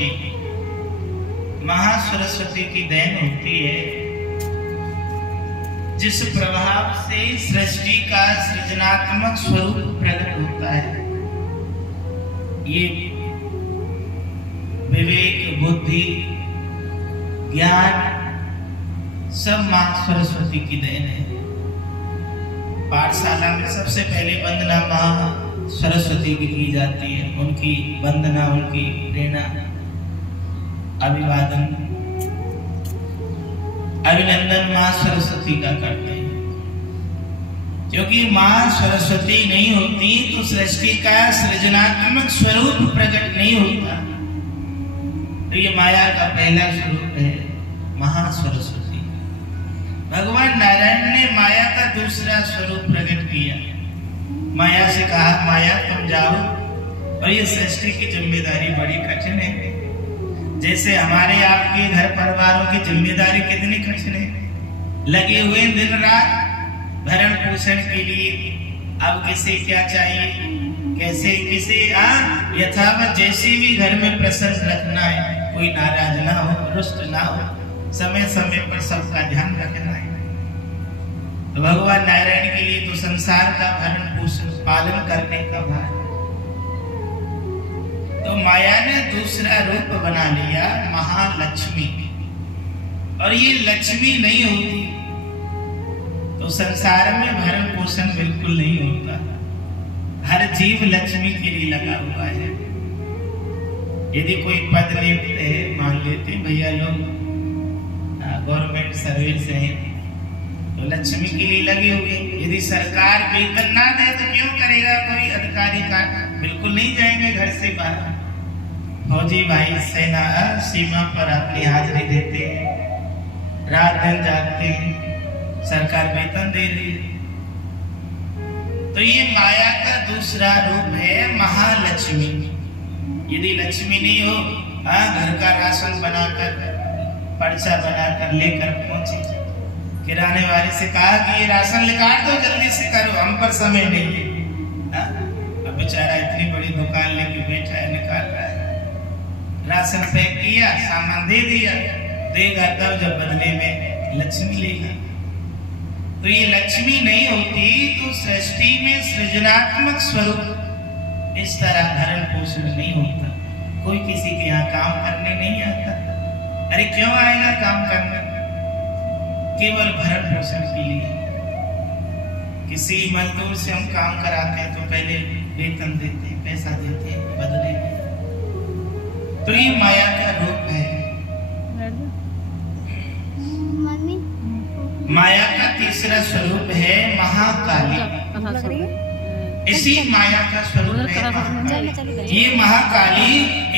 सृष्टि महासरस्वती की देन होती है, जिस प्रभाव से सृष्टि का सृजनात्मक स्वरूप प्रकट होता है। ये विवेक, बुद्धि, ज्ञान सब मां सरस्वती की देन है। पाठशाला में सबसे पहले वंदना मां सरस्वती की जाती है। उनकी वंदना, उनकी प्रेरणा, अभिवादन, अभिनंदन मां सरस्वती का करते हैं। क्योंकि मां सरस्वती नहीं होती तो सृष्टि का सृजनात्मक स्वरूप प्रकट नहीं होता। तो ये माया का पहला स्वरूप है महासरस्वती। भगवान नारायण ने माया का दूसरा स्वरूप प्रकट किया। माया से कहा, माया तुम जाओ। और ये सृष्टि की जिम्मेदारी बड़ी कठिन है। जैसे हमारे आपके घर परिवारों की जिम्मेदारी कितनी कठिन है। लगे हुए दिन रात भरण पोषण के लिए। अब किसे क्या चाहिए, कैसे किसे यथावत जैसे भी घर में प्रसन्न रखना है, कोई नाराज ना हो, रुष्ट ना हो, समय समय पर सबका ध्यान रखना है। तो भगवान नारायण के लिए तो संसार का भरण पोषण पालन करने का भार। तो माया ने दूसरा रूप बना लिया महालक्ष्मी। और ये लक्ष्मी नहीं होती तो संसार में भरण पोषण बिल्कुल नहीं होता। हर जीव लक्ष्मी के लिए लगा हुआ है। यदि कोई पद लेते हैं, मान लेते भैया लोग गवर्नमेंट सर्विस है तो लक्ष्मी के लिए लगे हुए। यदि सरकार वेतन ना दे तो क्यों करेगा कोई अधिकारी का? बिल्कुल नहीं जाएंगे घर से बाहर। फौजी भाई सेना सीमा पर अपनी हाजिरी देते हैं, रात दिन जागते हैं, सरकार वेतन दे रही है। तो ये माया का दूसरा रूप है महालक्ष्मी। यदि लक्ष्मी नहीं हो, घर का राशन बनाकर, पर्चा बनाकर लेकर पहुंचे। किराने वाले से कहा कि ये राशन निकाल दो, जल्दी से करो, हम पर समय नहीं है। अब बेचारा इतनी बड़ी दुकान लेके बैठा है, निकाल रहा है। राशन पैक किया, सामान दे दिया, देगा तब जब बदले में लक्ष्मी लेगा। तो ये लक्ष्मी नहीं होती तो सृष्टि में सृजनात्मक स्वरूप इस तरह भरण पोषण नहीं होता। कोई किसी के यहाँ काम करने नहीं आता। अरे क्यों आएगा काम करने? केवल भरण पोषण के लिए। किसी मजदूर से हम काम कराते हैं तो पहले वेतन देते हैं, पैसा देते हैं बदले में। तो ये माया का रूप है। माया का तीसरा स्वरूप है महाकाली। इसी माया का स्वरूप है महाकाली। ये महाकाली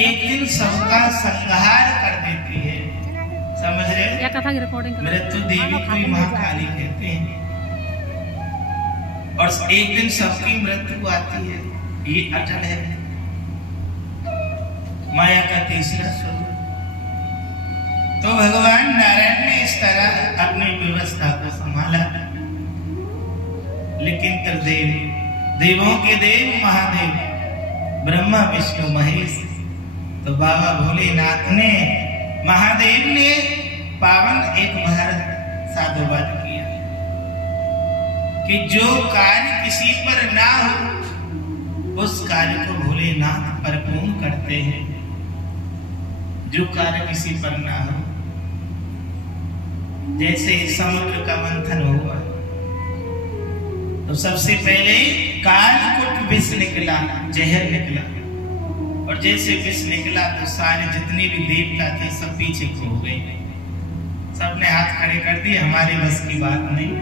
एक दिन सबका संहार कर देती है। समझ रहे हो? मृत्यु देवी को ही महाकाली कहते हैं। और एक दिन सबकी मृत्यु आती है, ये अटल है माया का तीसरा स्वरूप। तो भगवान नारायण ने इस तरह अपनी व्यवस्था को संभाला। लेकिन त्रिदेव, देवों के देव महादेव ब्रह्मा विष्णु महेश, तो बाबा भोलेनाथ ने, महादेव ने पावन एक बार साधुवाद किया कि जो कार्य किसी पर ना हो उस कार्य को भोलेनाथ परिपूर्ण करते हैं। जो कार्य किसी पर ना हो, जैसे समुद्र का मंथन हुआ तो सबसे पहले कालकूट विष निकला, जहर निकला। और जैसे विष निकला तो सारे जितने भी देवता थे सब पीछे खो गए। सबने हाथ खड़े कर दिए, हमारे बस की बात नहीं।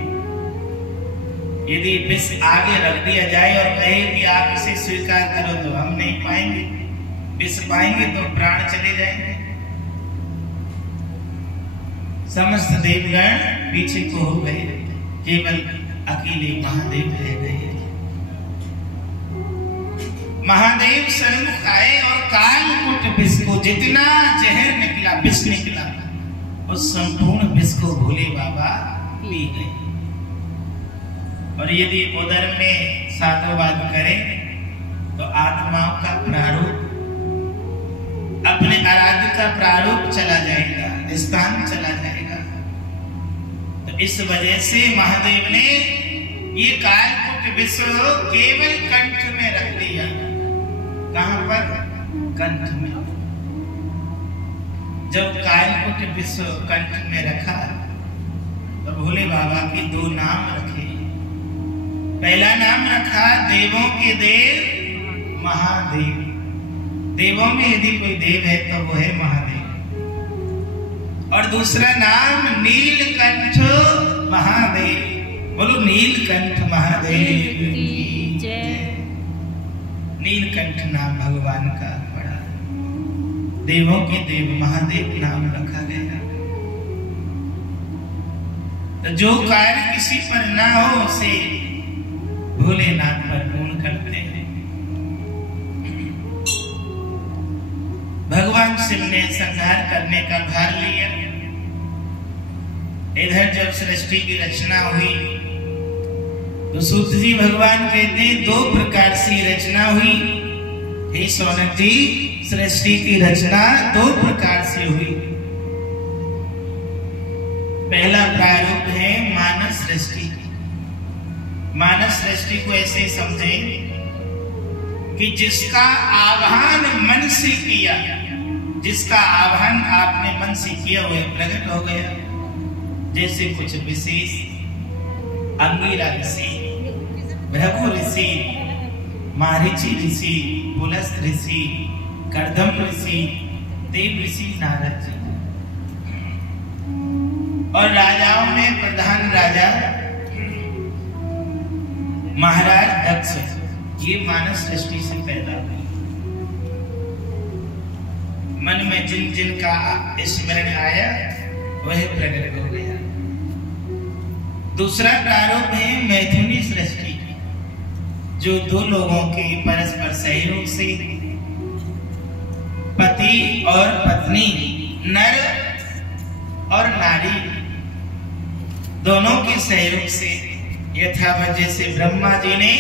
यदि विष आगे रख दिया जाए और कहे कि आप इसे स्वीकार करो तो हम नहीं पाएंगे, विष पाएंगे तो प्राण चले जाएंगे। समस्त देवगण पीछे को हो गए, केवल अकेले महादेव रह गए। महादेव सन्मुख आए और कालकूट विष को, जितना जहर निकला, विष निकला, उस संपूर्ण विष को भोले बाबा पी गए। और यदि उदर में साधुवाद करें तो आत्माओं का प्रारूप अपने आराध्य का प्रारूप चला जाएगा, स्थान चला जाएगा। तो इस वजह से महादेव ने ये कालकूट विश्व केवल कंठ में रख दिया। कहां पर? कंठ में। जब कालकूट विश्व कंठ में रखा तो भोले बाबा के दो नाम रखे। पहला नाम रखा देवों के देव महादेव। देवों में यदि कोई देव है तो वो है महादेव। और दूसरा नाम नीलकंठ महादेव। बोलो नीलकंठ महादेव की जय। नीलकंठ नाम भगवान का पड़ा। देवों के देव महादेव नाम रखा गया। तो जो कार्य किसी पर ना हो उसे भोलेनाथ पर पूर्ण करते हैं। भगवान शिव ने संहार करने का भार लिया। इधर जब सृष्टि की रचना हुई तो सूत जी भगवान कहते हैं दो प्रकार से रचना हुई। हे सौनक जी, सृष्टि की रचना दो प्रकार से हुई। पहला प्रारूप है मानस सृष्टि। मानस सृष्टि को ऐसे समझे कि जिसका आह्वान मन से किया, जिसका आह्वान आपने मन से किया हुआ प्रकट हो गया। जैसे कुछ विशेष अंगिरा ऋषि, भृगु ऋषि, मारीची ऋषि, पुलस्त ऋषि, कर्दम ऋषि, देव ऋषि, नारद जी। और राजाओं में प्रधान राजा महाराज दक्ष। ये मानस सृष्टि से पैदा हुई। मन में जिन जिन का स्मरण आया वह प्रकट हो गया। दूसरा प्रारूप है मैथुनी सृष्टि, जो दो लोगों के परस्पर सहयोग से पति और पत्नी, नर और नारी दोनों के सहयोग से यथावत जैसे ब्रह्मा जी ने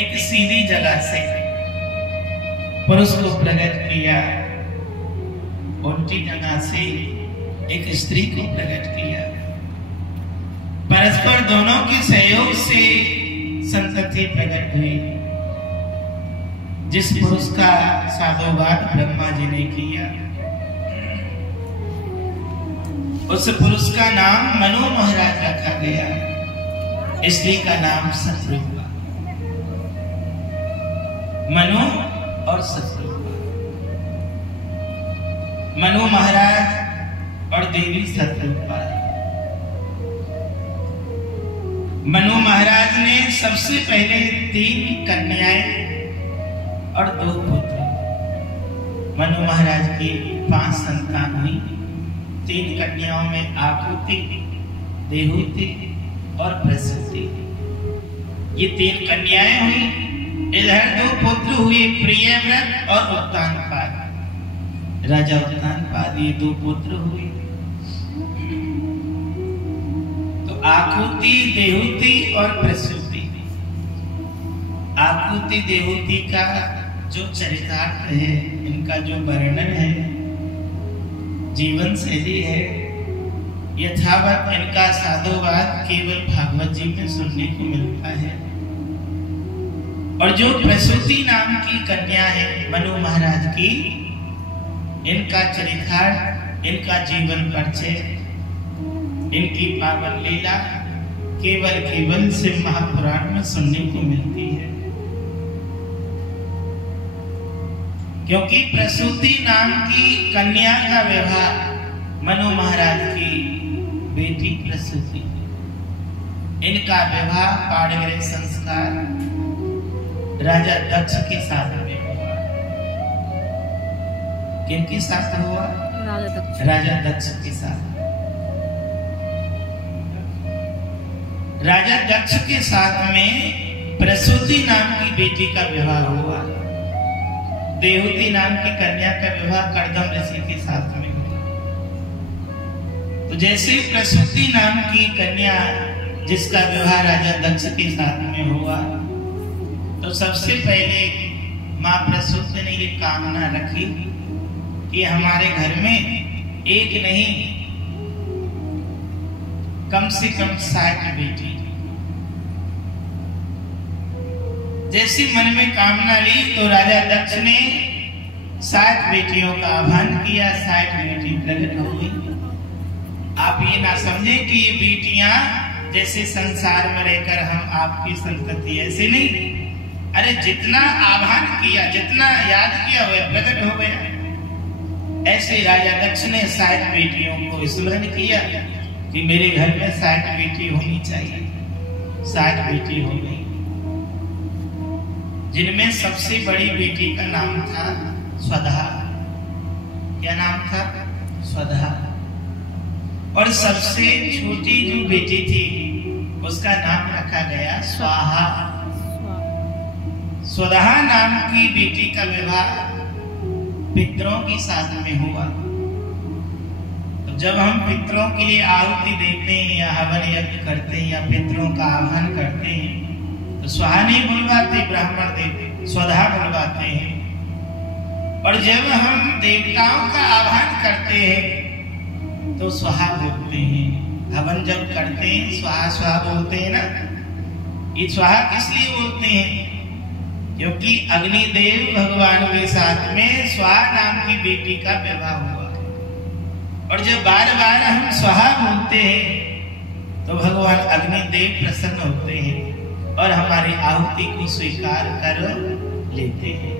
एक सीधी जगह से पुरुष को प्रकट किया, उल्टी जगह से एक स्त्री को प्रकट किया। परस्पर दोनों के सहयोग से संतति प्रकट हुई। जिस पुरुष का साधुवाद ब्रह्मा जी ने किया उस पुरुष का नाम मनु महाराज रखा गया। स्त्री का नाम शत्रुघ्न। मनु और शत्रुघ्न। मनु महाराज और देवी शत्रुघ्न। मनु महाराज ने सबसे पहले 3 कन्याएं और 2 पुत्र। मनु महाराज की 5 संतान हुई। 3 कन्याओं में आकृति, देहूति और प्रसूति। ये 3 कन्याएं हुई। इधर 2 पुत्र हुए, प्रियव्रत और उत्तानपाद। राजा उत्तानपाद, ये 2 पुत्र हुए। तो आकृति, देहूति और प्रसूति। आकृति देहूति का जो चरितार्थ है, इनका जो वर्णन है, जीवन शैली है, यथावत इनका साधुवाद केवल भागवत जी में सुनने को मिलता है। और जो प्रसूति नाम की कन्या है मनु महाराज की, इनका चरितार्थ, इनका जीवन परिचय, इनकी पावन लीला केवल शिव महापुराण में सुनने को मिलती है। क्योंकि प्रसूति नाम की कन्या का विवाह मनु महाराज की बेटी प्रसूति, इनका विवाह पाणिग्रह संस्कार राजा दक्ष के साथ में हुआ। किनके साथ हुआ? राजा दक्ष के साथ। राजा दक्ष के साथ में प्रसूति नाम की बेटी का विवाह हुआ। देहूति नाम की कन्या का विवाह कर्दम ऋषि के साथ में हुआ। तो जैसे प्रसूति नाम की कन्या जिसका विवाह राजा दक्ष के साथ में हुआ, तो सबसे पहले मां प्रसूति ने ये कामना रखी कि हमारे घर में एक नहीं कम से कम 60 बेटी। जैसी मन में कामना ली तो राजा दक्ष ने 60 बेटियों का आह्वान किया, 60 बेटी प्रकट हो गई। आप ये ना समझे कि ये बेटियां जैसे संसार में रहकर हम आपकी संतति, ऐसे नहीं। अरे जितना आह्वान किया, जितना याद किया वह प्रकट हो गया। ऐसे राजा दक्ष ने 60 बेटियों को स्मरण किया कि मेरे घर में 60 बेटी होनी चाहिए। 60 बेटी हो गई, जिनमें सबसे बड़ी बेटी का नाम था स्वधा। क्या नाम था? स्वधा। और सबसे छोटी जो बेटी थी उसका नाम रखा गया स्वाहा। स्वधा नाम की बेटी का विवाह पितरों के साथ में हुआ। तो जब हम पितरों के लिए आहुति देते हैं या हवन यज्ञ करते हैं या पितरों का आह्वान करते हैं तो स्वाहा नहीं बुलवाते, ब्राह्मण देव स्वधा बुलवाते हैं। और जब हम देवताओं का आह्वान करते हैं तो स्वाहा बोलते हैं। हवन जब करते हैं स्वाहा स्वाहा बोलते हैं ना। ये स्वाहा किस लिए बोलते हैं? क्योंकि अग्निदेव भगवान के साथ में स्वाहा नाम की बेटी का विवाह हुआ। और जब बार बार हम स्वाहा बोलते हैं तो भगवान अग्निदेव प्रसन्न होते हैं और हमारी आहुति को स्वीकार कर लेते हैं।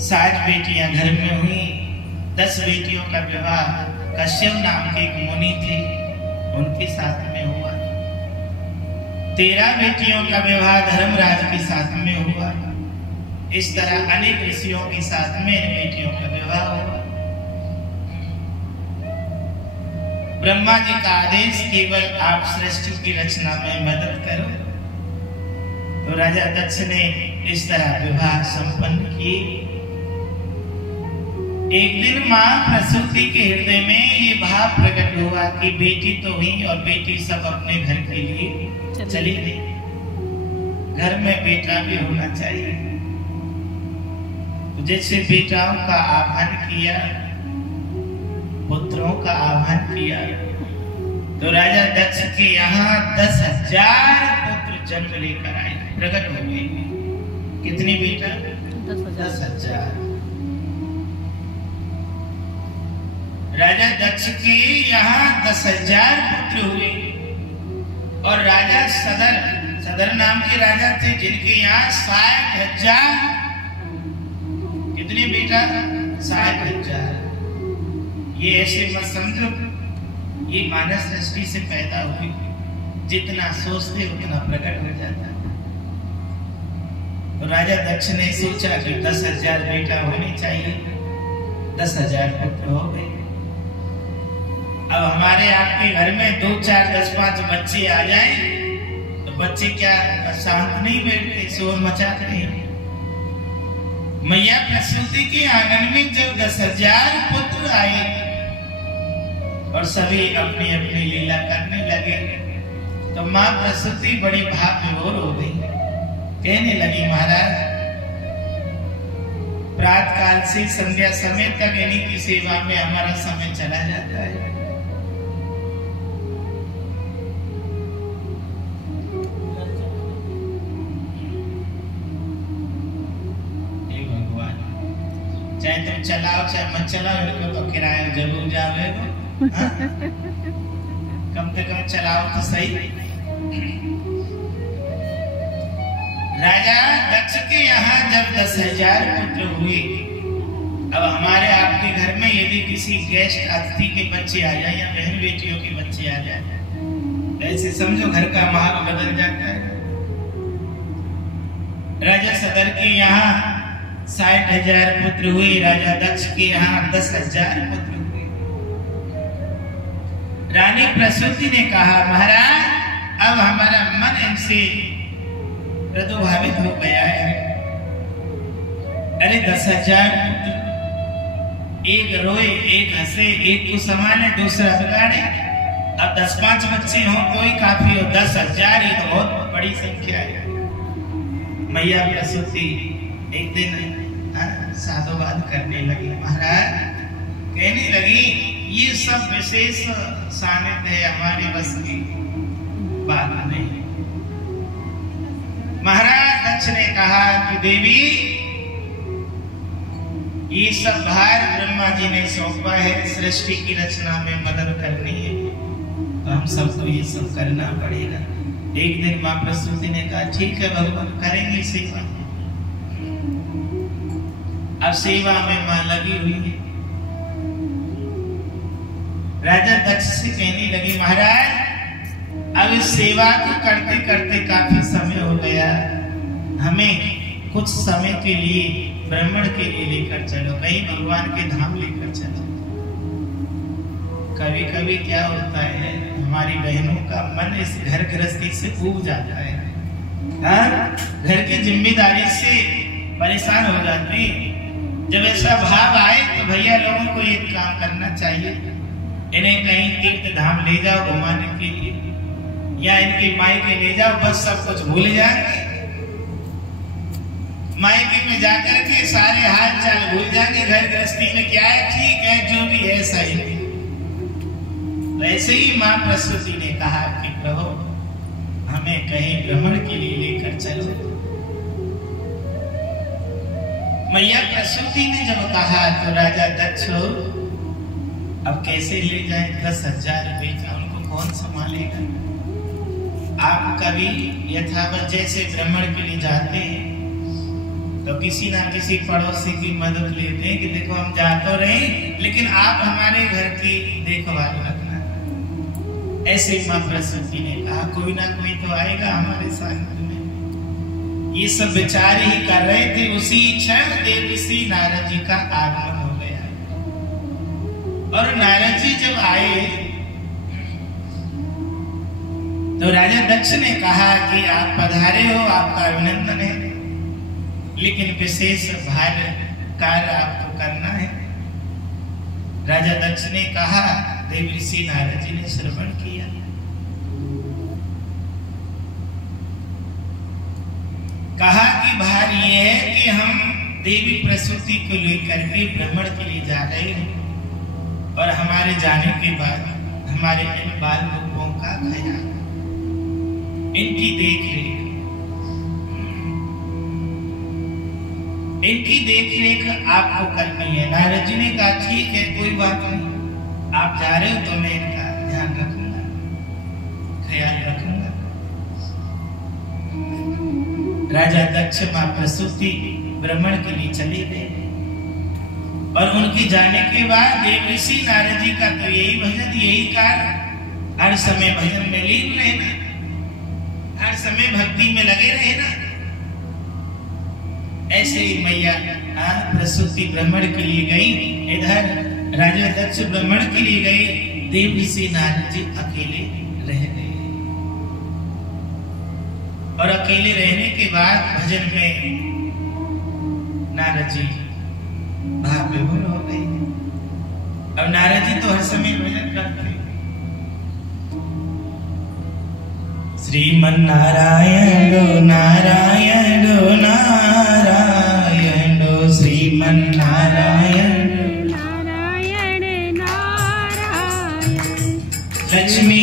सात बेटियां घर में हुई। 10 बेटियों का विवाह कश्यप नाम के एक मुनि थे उनके साथ में हुआ। 13 बेटियों का विवाह धर्मराज के साथ में हुआ। इस तरह अनेक ऋषियों के साथ में बेटियों का विवाह हुआ। ब्रह्मा जी का आदेश केवल आप सृष्टि की रचना में मदद करो। तो राजा दक्ष ने इस तरह विवाह संपन्न किए। एक दिन मां प्रसूति के हृदय में ये भाव प्रकट हुआ कि बेटी तो हुई और बेटी सब अपने घर के लिए चली गई। घर में बेटा भी होना चाहिए। तो जैसे बेटाओं का आह्वान किया, पुत्रों का आह्वान किया, तो राजा दक्ष के यहाँ 10,000 पुत्र जन्म लेकर आए, प्रकट हो गए। कितनी बेटा? 10,000। राजा दक्ष के यहाँ 10,000 पुत्र हुए। और राजा सदर नाम के राजा थे जिनके यहाँ 60,000। कितने बेटा? 60,000। ये ऐसे मत समझो ये मानव सृष्टि से पैदा हुई। जितना सोचते उतना प्रकट हो जाता। तो राजा दक्ष ने सोचा कि 10,000 बेटा होने चाहिए। 10,000 पुत्र हो गए। अब हमारे आपके घर में 2, 4, 10, 5 बच्चे आ जाएं तो बच्चे क्या शांत नहीं बैठते, शोर मचाते हैं। मैया प्रसूति के आंगन में जब 10,000 पुत्र आए और सभी अपनी अपनी लीला करने लगे तो मां प्रसूति बड़ी भाव विभोर हो गई। कहने लगी, महाराज प्रातः काल से संध्या समय तक इन्हीं की सेवा में हमारा समय चला जाता है। चाहे तुम चलाओ चाहे मत चलाओ, इनको तो किराया जरूर जावेगा। कम से कम चलाओ तो सही। राजा दक्ष के यहाँ जब 10,000 पुत्र हुए, अब हमारे आपके घर में यदि किसी गेस्ट अतिथि के बच्चे आ जाए या बहन बेटियों के बच्चे आ जाए, ऐसे समझो घर का माहौल बदल जाता है। राजा सदर के यहाँ 60,000 पुत्र हुए। राजा दक्ष के यहाँ 10,000 पुत्र हुए। रानी प्रसूति ने कहा, महाराज अब हमारा मन इनसे प्रभावित हो गया है। अरे 10,000 पुत्र, एक रोए एक हंसे, एक को संभाले दूसरा बिगाड़े। अब 10-5 बच्चे हों तो ही काफी हो, 10,000 ये तो बहुत बड़ी संख्या है। मैया प्रसूति एक दिन साधुवाद करने लगी। महाराज कहने लगी ये सब विशेष सानिध्य है, हमारे बस की बात नहीं। महाराज दक्ष ने कहा कि देवी ये सब भार ब्रह्मा जी ने सौंपा है, सृष्टि की रचना में मदद करनी है, तो हम सबको ये सब करना पड़ेगा। एक दिन मां प्रसूति ने कहा ठीक है भगवान, करेंगे सेवा। अब सेवा में मां लगी हुई है। राजा दक्ष से कहने लगी महाराज अब इस सेवा को करते करते काफी समय हो गया, हमें कुछ समय के लिए ब्राह्मण के लिए लेकर चलो, कहीं भगवान के धाम लेकर चलो। कभी कभी क्या होता है हमारी बहनों का मन इस घर गृहस्थी से ऊब जाता है, घर की जिम्मेदारी से परेशान हो जाते हैं। जब ऐसा भाव आए तो भैया लोगों को ये काम करना चाहिए, इन्हें कहीं तीर्थ धाम ले जाओ घुमाने के लिए, या इनकी मायके ले जाओ, बस सब कुछ भूल जाएंगे। मायके में जाकर के सारे हाल चाल भूल जाएंगे, घर गृहस्थी में क्या है ठीक है जो भी है सही है। वैसे ही मां प्रसूति ने कहा कि प्रभु हमें कहीं भ्रमण के लिए लेकर चलो। मैया प्रसूति ने जब कहा तो राजा दक्ष अब कैसे ले जाए, 10,000 रुपए का उनको कौन संभालेगा। आप कभी यथावत जैसे भ्रमण के लिए जाते हैं तो किसी ना किसी पड़ोसी की मदद लेते हैं कि देखो हम जा तो रहे लेकिन आप हमारे घर की देखभाल रखना। ऐसे मां प्रसूति ने कहा कोई ना कोई तो आएगा हमारे साथ में। ये सब विचार ही कर रहे थे, उसी क्षण देवर्षि नारद जी का आगमन हो गया। और नारद जी जब आए तो राजा दक्ष ने कहा कि आप पधारे हो, आपका अभिनंदन है, लेकिन विशेष भार कार्य आपको करना है। राजा दक्ष ने कहा, देवर्षि नारद जी ने श्रवण किया। कहा कि भार ये है कि हम देवी प्रसूति को लेकर के भ्रमण के लिए जा रहे हैं और हमारे जाने के बाद हमारे इन बाल बच्चों का ख्याल, इनकी देख रेख आपको करनी है। नारद जी ने कहा ठीक है कोई बात नहीं, आप जा रहे हो तो मैं इनका ध्यान रखूंगा, ख्याल रखूंगा। राजा दक्ष मां प्रसूति भ्रमण के लिए चले गए और उनके जाने के बाद देवर्षि नारद जी का तो यही भजन, यही कार्य, हर समय भजन में लीन रहना, हर समय भक्ति में लगे रहना। ऐसे ही मैया प्रसूति भ्रमण के लिए गई, इधर राजा दक्ष भ्रमण के लिए गए, देवर्षि नारद जी अकेले रह गए। और अकेले रहने के बाद भजन में नारद जी भाव विभोर हो गए। अब नारद जी तो हर समय भजन करते, श्रीमन नारायण नारायण नारायण श्रीमन नारायण नारायण नारायण लक्ष्मी